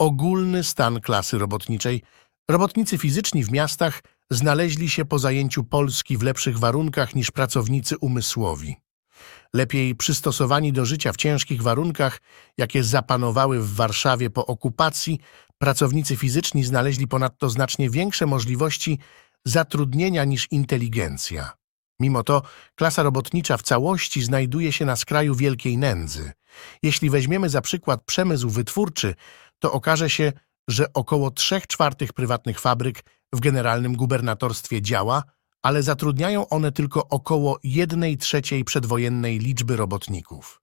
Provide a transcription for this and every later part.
ogólny stan klasy robotniczej. Robotnicy fizyczni w miastach znaleźli się po zajęciu Polski w lepszych warunkach niż pracownicy umysłowi. Lepiej przystosowani do życia w ciężkich warunkach, jakie zapanowały w Warszawie po okupacji, pracownicy fizyczni znaleźli ponadto znacznie większe możliwości zatrudnienia niż inteligencja. Mimo to klasa robotnicza w całości znajduje się na skraju wielkiej nędzy. Jeśli weźmiemy za przykład przemysł wytwórczy, to okaże się, że około 3 czwartych prywatnych fabryk w generalnym gubernatorstwie działa, ale zatrudniają one tylko około 1 trzeciej przedwojennej liczby robotników.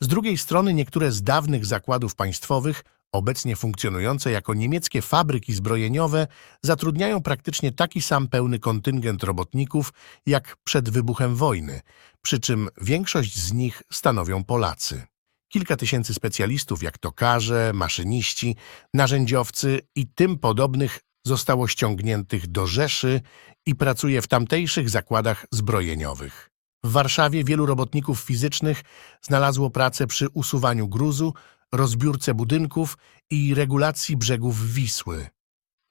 Z drugiej strony niektóre z dawnych zakładów państwowych, obecnie funkcjonujące jako niemieckie fabryki zbrojeniowe, zatrudniają praktycznie taki sam pełny kontyngent robotników jak przed wybuchem wojny, przy czym większość z nich stanowią Polacy. Kilka tysięcy specjalistów jak tokarze, maszyniści, narzędziowcy i tym podobnych zostało ściągniętych do Rzeszy i pracuje w tamtejszych zakładach zbrojeniowych. W Warszawie wielu robotników fizycznych znalazło pracę przy usuwaniu gruzu, rozbiórce budynków i regulacji brzegów Wisły.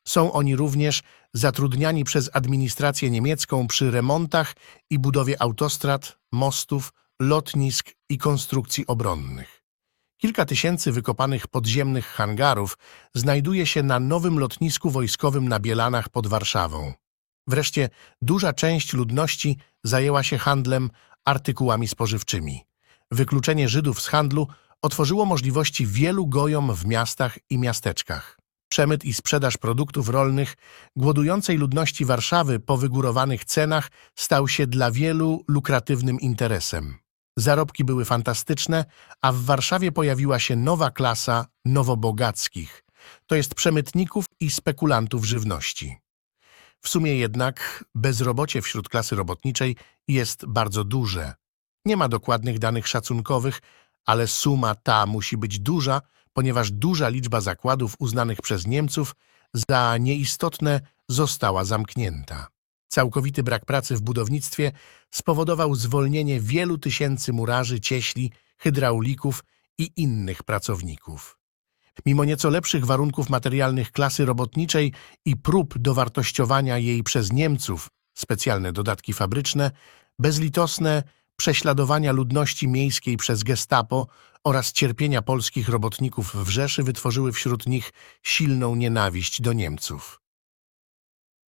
Są oni również zatrudniani przez administrację niemiecką przy remontach i budowie autostrad, mostów, lotnisk i konstrukcji obronnych. Kilka tysięcy wykopanych podziemnych hangarów znajduje się na nowym lotnisku wojskowym na Bielanach pod Warszawą. Wreszcie duża część ludności zajęła się handlem artykułami spożywczymi. Wykluczenie Żydów z handlu otworzyło możliwości wielu gojom w miastach i miasteczkach. Przemyt i sprzedaż produktów rolnych głodującej ludności Warszawy po wygórowanych cenach stał się dla wielu lukratywnym interesem. Zarobki były fantastyczne, a w Warszawie pojawiła się nowa klasa nowobogackich, to jest przemytników i spekulantów żywności. W sumie jednak bezrobocie wśród klasy robotniczej jest bardzo duże. Nie ma dokładnych danych szacunkowych, ale suma ta musi być duża, ponieważ duża liczba zakładów uznanych przez Niemców za nieistotne została zamknięta. Całkowity brak pracy w budownictwie spowodował zwolnienie wielu tysięcy murarzy, cieśli, hydraulików i innych pracowników. Mimo nieco lepszych warunków materialnych klasy robotniczej i prób dowartościowania jej przez Niemców, specjalne dodatki fabryczne, bezlitosne prześladowania ludności miejskiej przez gestapo oraz cierpienia polskich robotników w Rzeszy wytworzyły wśród nich silną nienawiść do Niemców.